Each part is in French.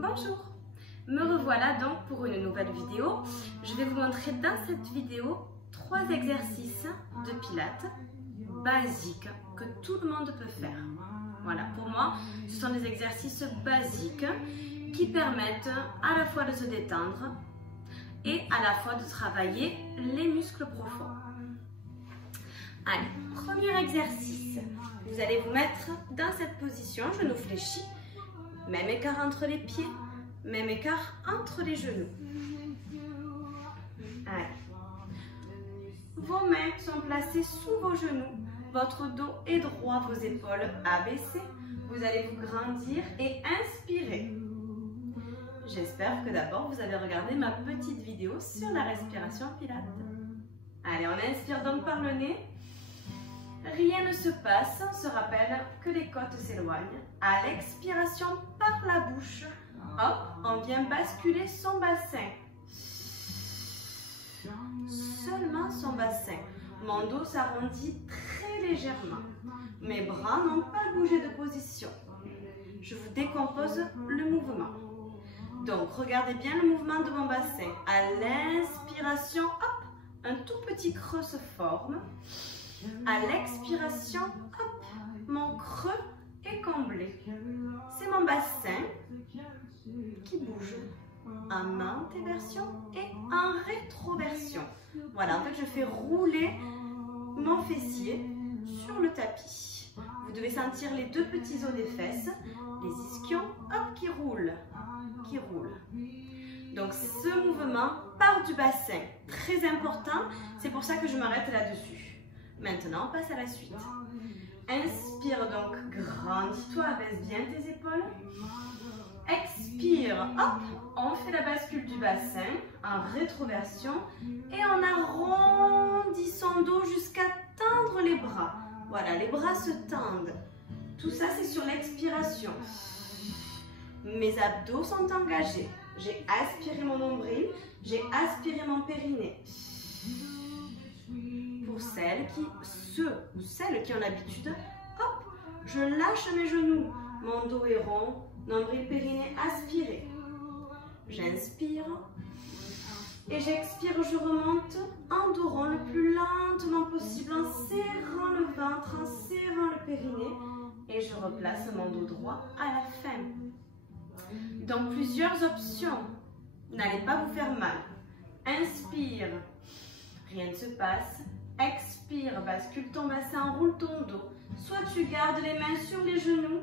Bonjour, me revoilà donc pour une nouvelle vidéo. Je vais vous montrer dans cette vidéo 3 exercices de pilates basiques que tout le monde peut faire. Voilà, pour moi, ce sont des exercices basiques qui permettent à la fois de se détendre et à la fois de travailler les muscles profonds. Allez, premier exercice. Vous allez vous mettre dans cette position, genoux fléchis, même écart entre les pieds, même écart entre les genoux. Allez. Vos mains sont placées sous vos genoux, votre dos est droit, vos épaules abaissées. Vous allez vous grandir et inspirer. J'espère que d'abord vous avez regardé ma petite vidéo sur la respiration pilates. Allez, on inspire donc par le nez. Rien ne se passe, on se rappelle que les côtes s'éloignent. À l'expiration par la bouche, hop, on vient basculer son bassin. Seulement son bassin. Mon dos s'arrondit très légèrement. Mes bras n'ont pas bougé de position. Je vous décompose le mouvement. Donc, regardez bien le mouvement de mon bassin. À l'inspiration, hop, un tout petit creux se forme. À l'expiration, hop, mon creux est comblé. C'est mon bassin qui bouge en antéversion et en rétroversion. Voilà, en fait, je fais rouler mon fessier sur le tapis. Vous devez sentir les deux petits os des fesses, les ischions, hop, qui roulent, qui roulent. Donc, ce mouvement part du bassin, très important. C'est pour ça que je m'arrête là-dessus. Maintenant, on passe à la suite. Inspire donc, grandis-toi, abaisse bien tes épaules. Expire, hop, on fait la bascule du bassin en rétroversion et on arrondit son dos jusqu'à tendre les bras. Voilà, les bras se tendent. Tout ça, c'est sur l'expiration. Mes abdos sont engagés. J'ai aspiré mon nombril, j'ai aspiré mon périnée. Pour celles qui ont l'habitude, hop, je lâche mes genoux. Mon dos est rond, nombril périnée aspiré. J'inspire et j'expire, je remonte en dos rond le plus lentement possible, en serrant le ventre, en serrant le périnée. Et je replace mon dos droit à la fin. Donc, plusieurs options. N'allez pas vous faire mal. Inspire, rien ne se passe. Expire, bascule ton bassin, enroule ton dos. Soit tu gardes les mains sur les genoux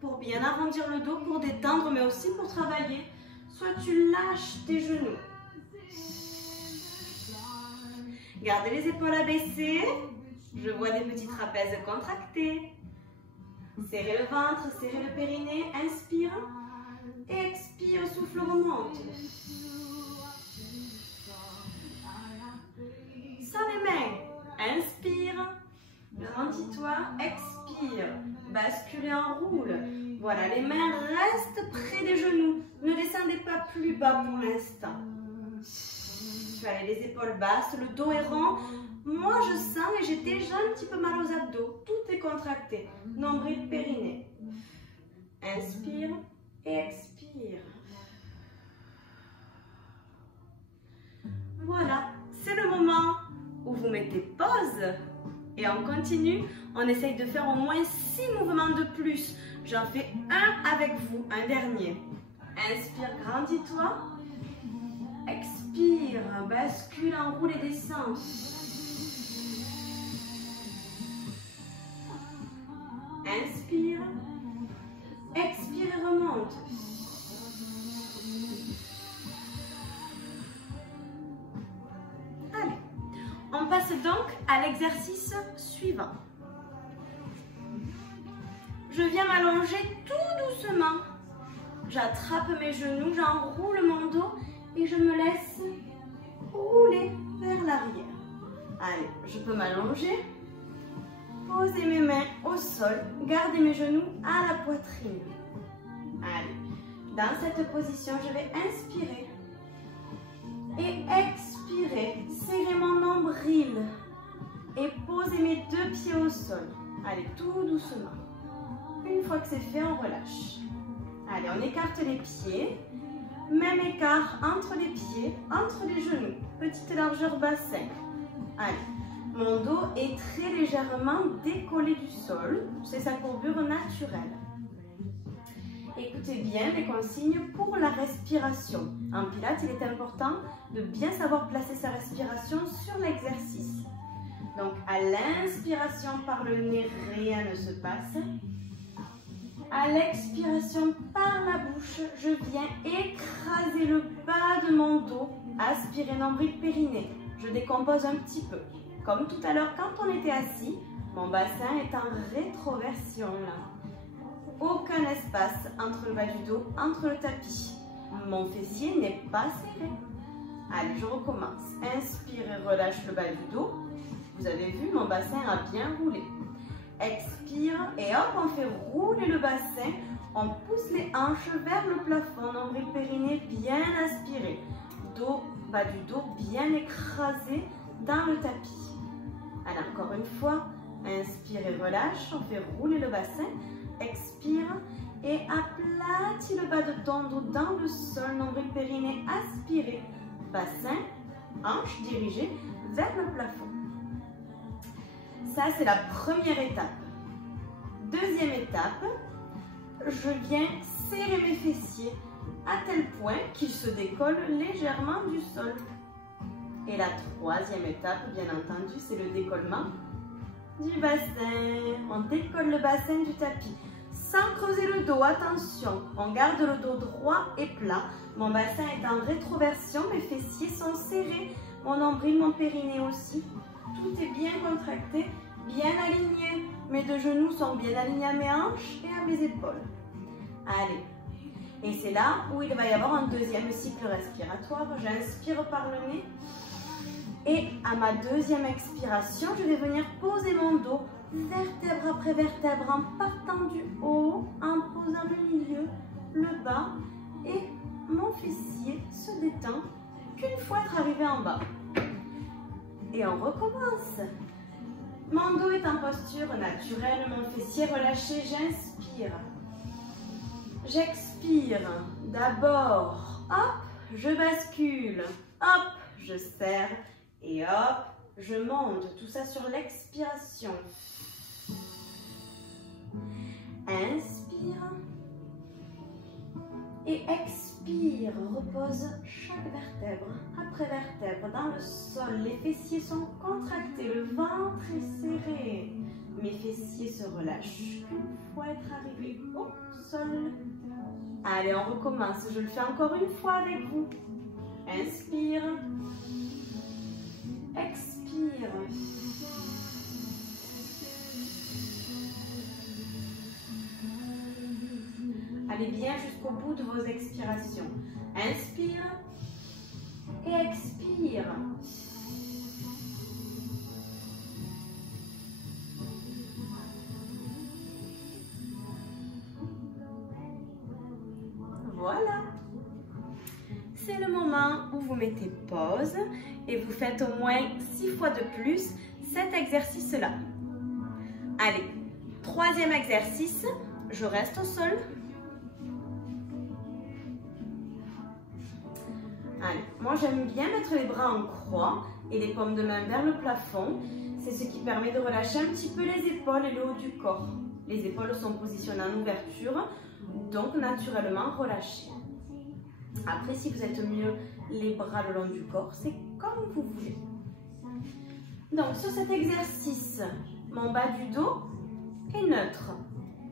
pour bien arrondir le dos, pour détendre, mais aussi pour travailler. Soit tu lâches tes genoux. Gardez les épaules abaissées. Je vois des petits trapèzes contractés. Serrez le ventre, serrez le périnée. Inspire. Expire, souffle remonte. Sans les mains. Inspire. Grandis-toi. Expire. Bascule et enroule. Voilà, les mains restent près des genoux. Ne descendez pas plus bas pour l'instant. Allez, les épaules basses, le dos est rond. Moi, je sens et j'ai déjà un petit peu mal aux abdos. Tout est contracté. Nombril, périnée. Inspire et expire. Voilà, c'est le moment où vous mettez pause et on continue. On essaye de faire au moins 6 mouvements de plus. J'en fais un avec vous, un dernier. Inspire, grandis-toi. Expire, bascule, enroule et descend. Inspire. Expire et remonte. Allez, on passe donc à l'exercice suivant. Je viens m'allonger tout doucement. J'attrape mes genoux, j'enroule mon dos et je me laisse rouler vers l'arrière. Allez, je peux m'allonger. Posez mes mains au sol, gardez mes genoux à la poitrine. Allez, dans cette position, je vais inspirer et expirer. Serrez mon nombril et posez mes 2 pieds au sol. Allez, tout doucement. Une fois que c'est fait, on relâche. Allez, on écarte les pieds. Même écart entre les pieds, entre les genoux. Petite largeur bassin. Allez, mon dos est très légèrement décollé du sol. C'est sa courbure naturelle. Écoutez bien les consignes pour la respiration. En pilates, il est important de bien savoir placer sa respiration sur l'exercice. Donc, à l'inspiration par le nez, rien ne se passe. À l'expiration par la bouche, je viens écraser le bas de mon dos. Aspirer nombril périnée. Je décompose un petit peu. Comme tout à l'heure, quand on était assis, mon bassin est en rétroversion là. Aucun espace entre le bas du dos, entre le tapis. Mon fessier n'est pas serré. Allez, je recommence. Inspire et relâche le bas du dos. Vous avez vu, mon bassin a bien roulé. Expire et hop, on fait rouler le bassin. On pousse les hanches vers le plafond. Nombril périnée bien aspiré. Dos, bas du dos bien écrasé dans le tapis. Allez, encore une fois. Inspire et relâche. On fait rouler le bassin. Expire et aplatis le bas de ton dos dans le sol, nombril périnée aspiré, bassin, hanche dirigée vers le plafond. Ça, c'est la première étape. Deuxième étape, je viens serrer mes fessiers à tel point qu'ils se décollent légèrement du sol. Et la troisième étape, bien entendu, c'est le décollement du bassin. On décolle le bassin du tapis. Sans creuser le dos, attention, on garde le dos droit et plat. Mon bassin est en rétroversion, mes fessiers sont serrés, mon nombril, mon périnée aussi. Tout est bien contracté, bien aligné. Mes deux genoux sont bien alignés à mes hanches et à mes épaules. Allez, et c'est là où il va y avoir un deuxième cycle respiratoire. J'inspire par le nez. Et à ma deuxième expiration, je vais venir poser mon dos vertèbre après vertèbre en partant du haut, en posant le milieu, le bas et mon fessier se détend qu'une fois être arrivé en bas. Et on recommence. Mon dos est en posture naturelle, mon fessier relâché, j'inspire. J'expire. D'abord, hop, je bascule. Hop, je serre. Et hop, je monte. Tout ça sur l'expiration. Inspire. Et expire. Repose chaque vertèbre après vertèbre dans le sol. Les fessiers sont contractés. Le ventre est serré. Mes fessiers se relâchent une fois être arrivé au sol. Allez, on recommence. Je le fais encore une fois avec vous. Inspire. Expire. Allez bien jusqu'au bout de vos expirations. Inspire et expire. Voilà. C'est le moment où vous mettez pause et vous faites au moins 6 fois de plus cet exercice-là. Allez, troisième exercice, je reste au sol. Allez, moi j'aime bien mettre les bras en croix et les paumes de main vers le plafond. C'est ce qui permet de relâcher un petit peu les épaules et le haut du corps. Les épaules sont positionnées en ouverture, donc naturellement relâchées. Après, si vous êtes mieux les bras le long du corps, c'est comme vous voulez. Donc, sur cet exercice, mon bas du dos est neutre.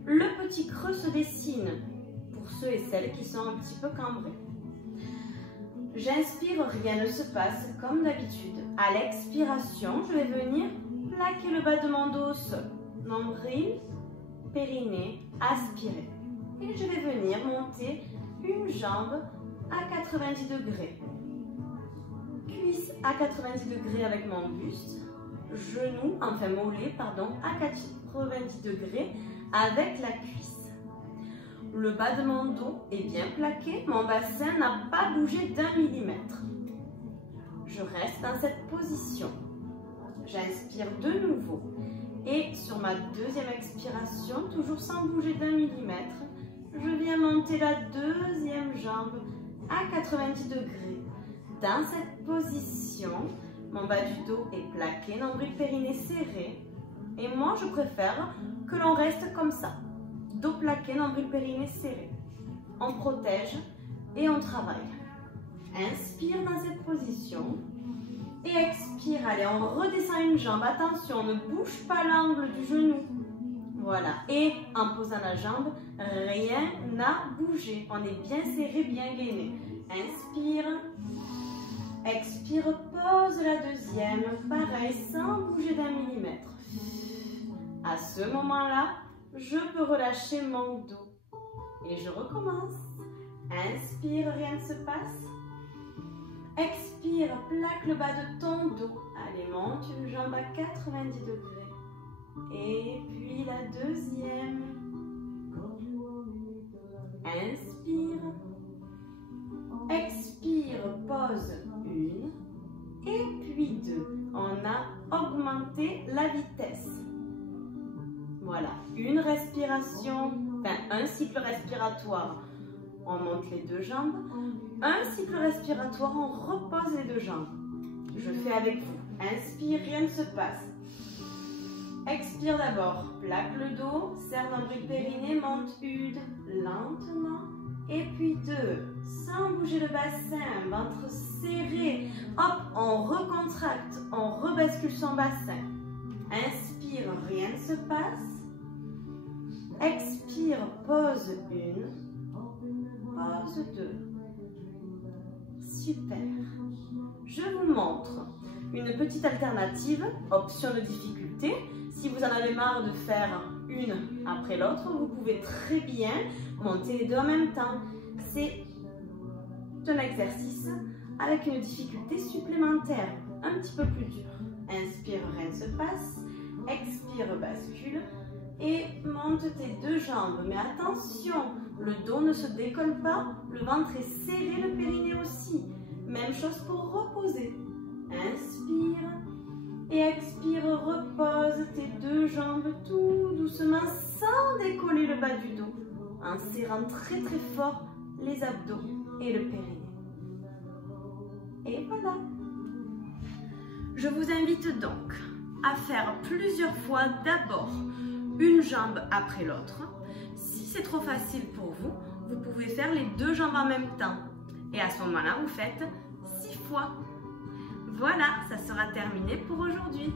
Le petit creux se dessine pour ceux et celles qui sont un petit peu cambrés. J'inspire, rien ne se passe comme d'habitude. À l'expiration, je vais venir plaquer le bas de mon dos au sol. Nombril, périnée, aspirer. Et je vais venir monter une jambe à 90 degrés. Cuisse à 90 degrés avec mon buste. Genou, enfin mollet, pardon, à 90 degrés avec la cuisse. Le bas de mon dos est bien plaqué, mon bassin n'a pas bougé d'1 millimètre. Je reste dans cette position. J'inspire de nouveau. Et sur ma deuxième expiration, toujours sans bouger d'1 millimètre, je viens monter la deuxième jambe à 90 degrés. Dans cette position, mon bas du dos est plaqué, nombril périnée serré. Et moi, je préfère que l'on reste comme ça. Dos plaqué, nombril périnée serré. On protège et on travaille. Inspire dans cette position. Et expire. Allez, on redescend une jambe. Attention, ne bouge pas l'angle du genou. Voilà. Et en posant la jambe, rien n'a bougé. On est bien serré, bien gainé. Inspire. Expire, pose la deuxième. Pareil, sans bouger d'un millimètre. À ce moment-là, je peux relâcher mon dos. Et je recommence. Inspire, rien ne se passe. Expire, plaque le bas de ton dos. Allez, monte une jambe à 90 degrés. Et puis la deuxième. Inspire. Expire, pose une. Et puis deux. On a augmenté la vitesse. Voilà, une respiration, enfin un cycle respiratoire. On monte les deux jambes. Un cycle respiratoire, on repose les deux jambes. Je fais avec vous. Inspire, rien ne se passe. Expire d'abord. Plaque le dos, serre nombril périnée, monte une lentement. Et puis deux. Sans bouger le bassin, ventre serré. Hop, on recontracte, on rebascule son bassin. Inspire, rien ne se passe. Expire, pose une. Pause 2. Super. Je vous montre une petite alternative, option de difficulté. Si vous en avez marre de faire une après l'autre, vous pouvez très bien monter les deux en même temps. C'est un exercice avec une difficulté supplémentaire, un petit peu plus dur. Inspire, rien ne se passe. Expire, bascule. Et monte tes deux jambes. Mais attention, le dos ne se décolle pas, le ventre est serré, le périnée aussi. Même chose pour reposer. Inspire et expire, repose tes deux jambes tout doucement sans décoller le bas du dos, en serrant très très fort les abdos et le périnée. Et voilà. Je vous invite donc à faire plusieurs fois d'abord une jambe après l'autre. Si c'est trop facile pour vous, vous pouvez faire les deux jambes en même temps. Et à ce moment-là, vous faites 6 fois. Voilà, ça sera terminé pour aujourd'hui.